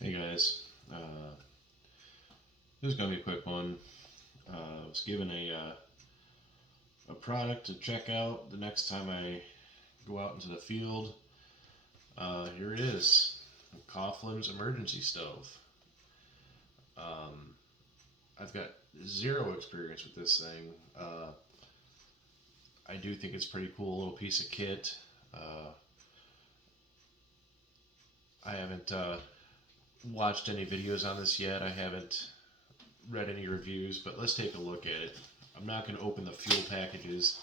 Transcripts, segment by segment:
Hey guys, this is gonna be a quick one. I was given a product to check out the next time I go out into the field. Here it is, Coughlin's emergency stove. Um, I've got zero experience with this thing. I do think it's pretty cool little piece of kit. Uh, I haven't watched any videos on this yet. I haven't read any reviews, but let's take a look at it. I'm not going to open the fuel packages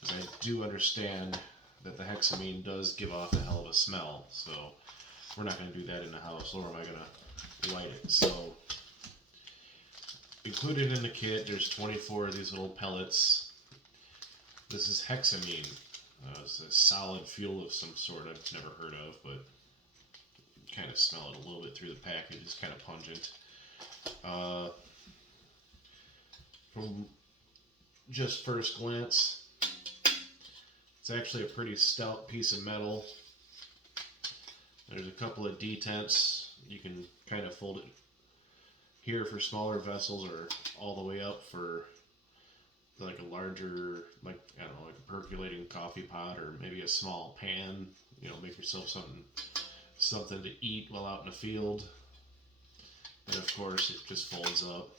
because I do understand that the hexamine does give off a hell of a smell. So we're not going to do that in the house, nor am I going to light it. So included in the kit, there's 24 of these little pellets. This is hexamine. It's a solid fuel of some sort I've never heard of, but kind of smell it a little bit through the package. It's kind of pungent. Uh, from just first glance, it's actually a pretty stout piece of metal. There's a couple of detents. You can kind of fold it here for smaller vessels or all the way up for like a larger, like, I don't know, like a percolating coffee pot or maybe a small pan. You know, make yourself something to eat while out in the field. And of course, it just folds up.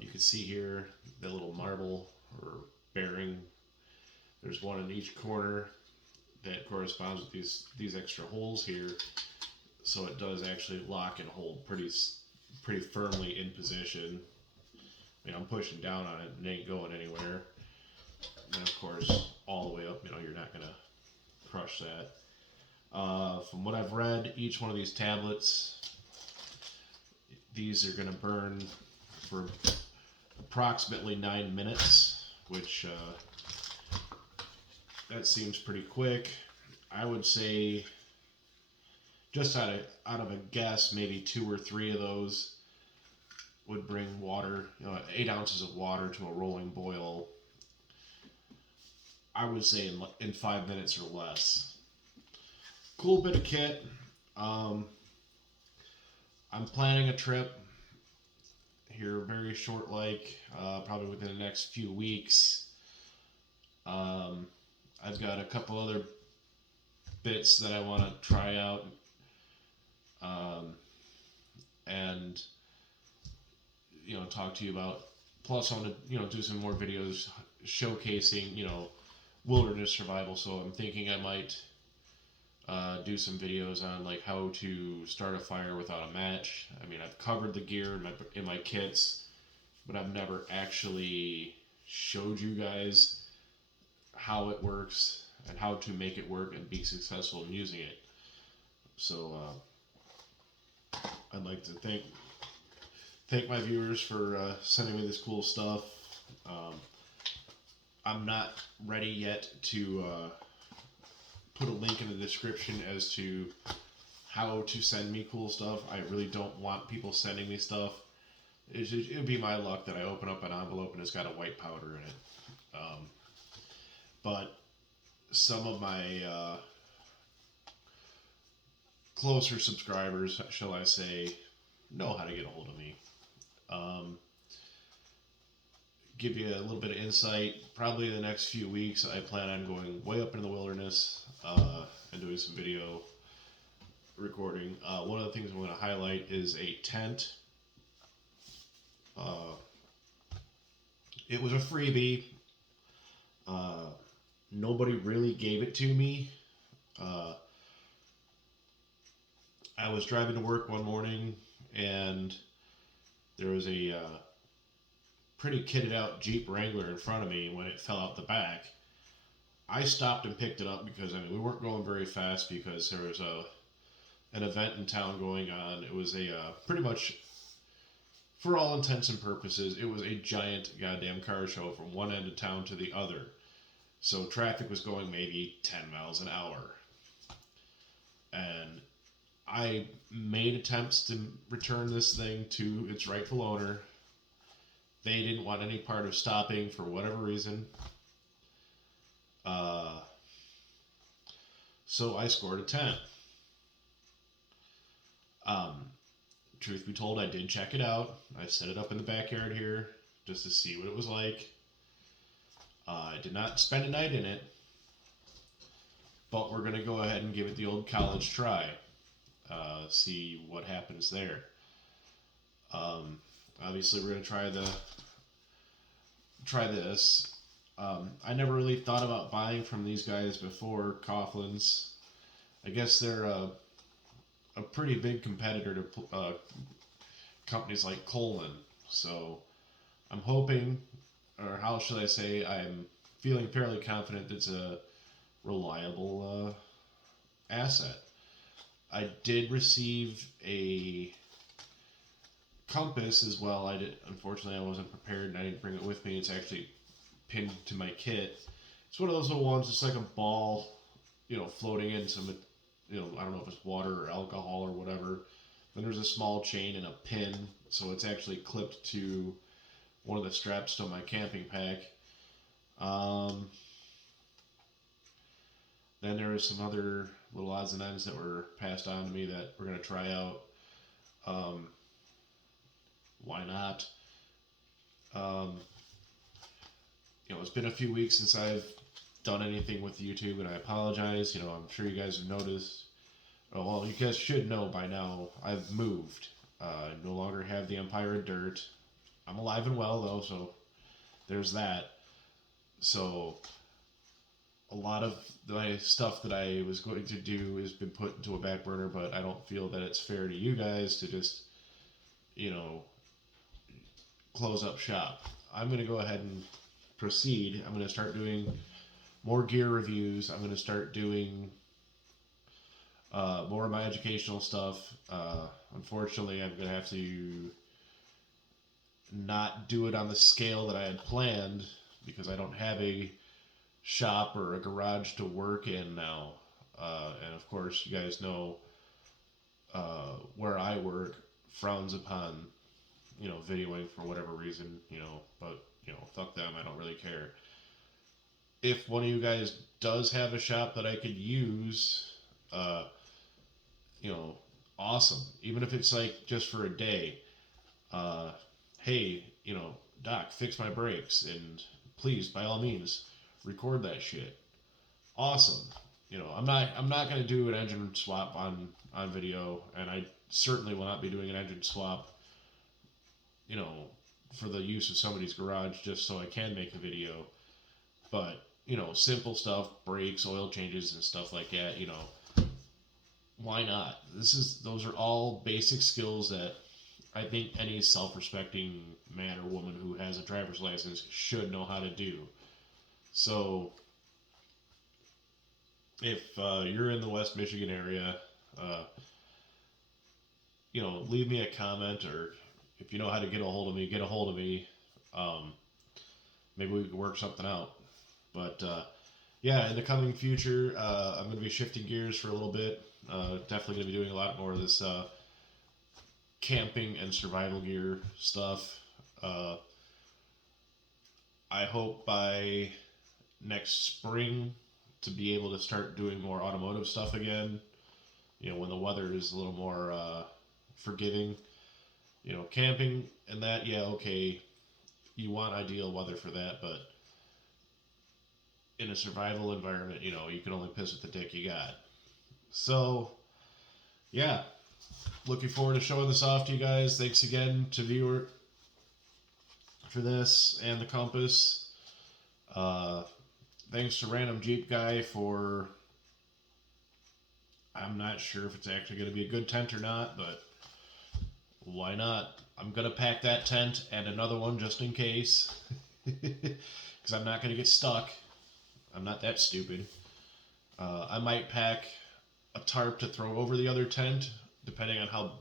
You can see here the little marble or bearing. There's one in each corner that corresponds with these extra holes here, so it does actually lock and hold pretty firmly in position. I mean, I'm pushing down on it and it ain't going anywhere. And of course, all the way up, you're not gonna crush that. From what I've read, each one of these tablets, these are gonna burn for approximately 9 minutes, which that seems pretty quick. I would say, just out of a guess, maybe 2 or 3 of those would bring water, 8 ounces of water to a rolling boil. I would say in 5 minutes or less. Cool bit of kit. I'm planning a trip here very short, probably within the next few weeks. I've got a couple other bits that I want to try out, and talk to you about. Plus, I want to do some more videos showcasing wilderness survival. So I'm thinking I might do some videos on like how to start a fire without a match. I mean, I've covered the gear in my kits, but I've never actually showed you guys how it works and how to make it work and be successful in using it. So I'd like to thank my viewers for sending me this cool stuff. I'm not ready yet to put a link in the description as to how to send me cool stuff. I really don't want people sending me stuff. It would be my luck that I open up an envelope and it's got a white powder in it. But some of my closer subscribers, shall I say, know how to get a hold of me. Give you a little bit of insight. Probably in the next few weeks, I plan on going way up into the wilderness and doing some video recording. One of the things I'm going to highlight is a tent. It was a freebie. Nobody really gave it to me. I was driving to work one morning and there was a pretty kitted out Jeep Wrangler in front of me. When it fell out the back, I stopped and picked it up because we weren't going very fast because there was an event in town going on. It was a pretty much, for all intents and purposes, it was a giant goddamn car show from one end of town to the other. So traffic was going maybe 10 miles an hour. And I made attempts to return this thing to its rightful owner. They didn't want any part of stopping for whatever reason. So I scored a 10. Um, Truth be told, I did check it out. I set it up in the backyard here just to see what it was like. I did not spend a night in it, but we're going to go ahead and give it the old college try. See what happens there. Um, Obviously, we're going to try this. I never really thought about buying from these guys before, Coughlan's. I guess they're a pretty big competitor to companies like Coghlan. So I'm hoping, or how should I say, I'm feeling fairly confident that it's a reliable asset. I did receive a compass as well. Unfortunately, I wasn't prepared and I didn't bring it with me. It's actually pinned to my kit. It's one of those little ones. It's like a ball, floating in some, I don't know if it's water or alcohol or whatever. Then there's a small chain and a pin, so it's actually clipped to one of the straps to my camping pack. Then there was some other little odds and ends that were passed on to me that we're going to try out. Why not? It's been a few weeks since I've done anything with YouTube, and I apologize. I'm sure you guys have noticed. Well, you guys should know by now, I've moved. I no longer have the Empire of Dirt. I'm alive and well, though, so there's that. So a lot of my stuff that I was going to do has been put into a back burner, but I don't feel that it's fair to you guys to just, close up shop. I'm going to go ahead and proceed. I'm going to start doing more gear reviews. I'm going to start doing more of my educational stuff. Unfortunately, I'm going to have to not do it on the scale that I had planned because I don't have a shop or a garage to work in now. And of course, you guys know where I work frowns upon, videoing for whatever reason, but, fuck them, I don't really care. If one of you guys does have a shop that I could use, awesome. Even if it's like just for a day, hey, Doc, fix my brakes, and please, by all means, record that shit. Awesome. I'm not gonna do an engine swap on video, and I certainly will not be doing an engine swap, for the use of somebody's garage just so I can make a video. But, simple stuff, brakes, oil changes, and stuff like that, why not? Those are all basic skills that I think any self-respecting man or woman who has a driver's license should know how to do. So, if you're in the West Michigan area, leave me a comment, or if you know how to get a hold of me, get a hold of me. Maybe we can work something out. But yeah, in the coming future, I'm going to be shifting gears for a little bit. Definitely going to be doing a lot more of this camping and survival gear stuff. I hope by next spring to be able to start doing more automotive stuff again. When the weather is a little more forgiving. Camping and that, yeah, okay. You want ideal weather for that, but in a survival environment, you can only piss with the dick you got. So, yeah. Looking forward to showing this off to you guys. Thanks again to Viewer for this and the compass. Thanks to Random Jeep Guy for... I'm not sure if it's actually going to be a good tent or not, but why not? I'm going to pack that tent and another one just in case. Because I'm not going to get stuck. I'm not that stupid. I might pack a tarp to throw over the other tent, depending on how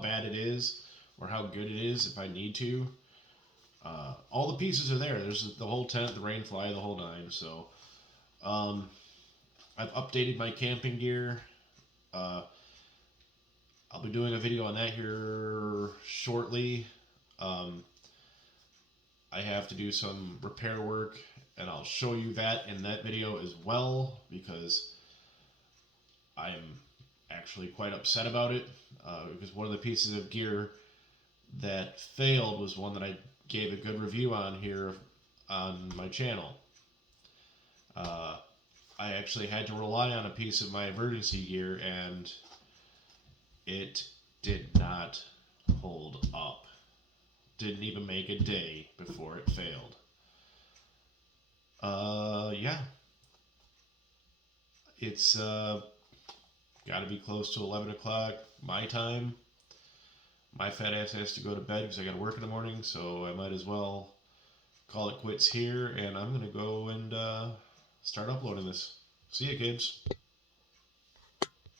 bad it is or how good it is if I need to. All the pieces are there. There's the whole tent, the rain fly, the whole nine. So I've updated my camping gear. I'll be doing a video on that here shortly. I have to do some repair work, and I'll show you that in that video as well, because I'm actually quite upset about it because one of the pieces of gear that failed was one that I gave a good review on here on my channel. I actually had to rely on a piece of my emergency gear, and it did not hold up. Didn't even make a day before it failed. Yeah. It's got to be close to 11 o'clock my time. My fat ass has to go to bed because I got to work in the morning, so I might as well call it quits here, and I'm going to go and start uploading this. See ya, kids.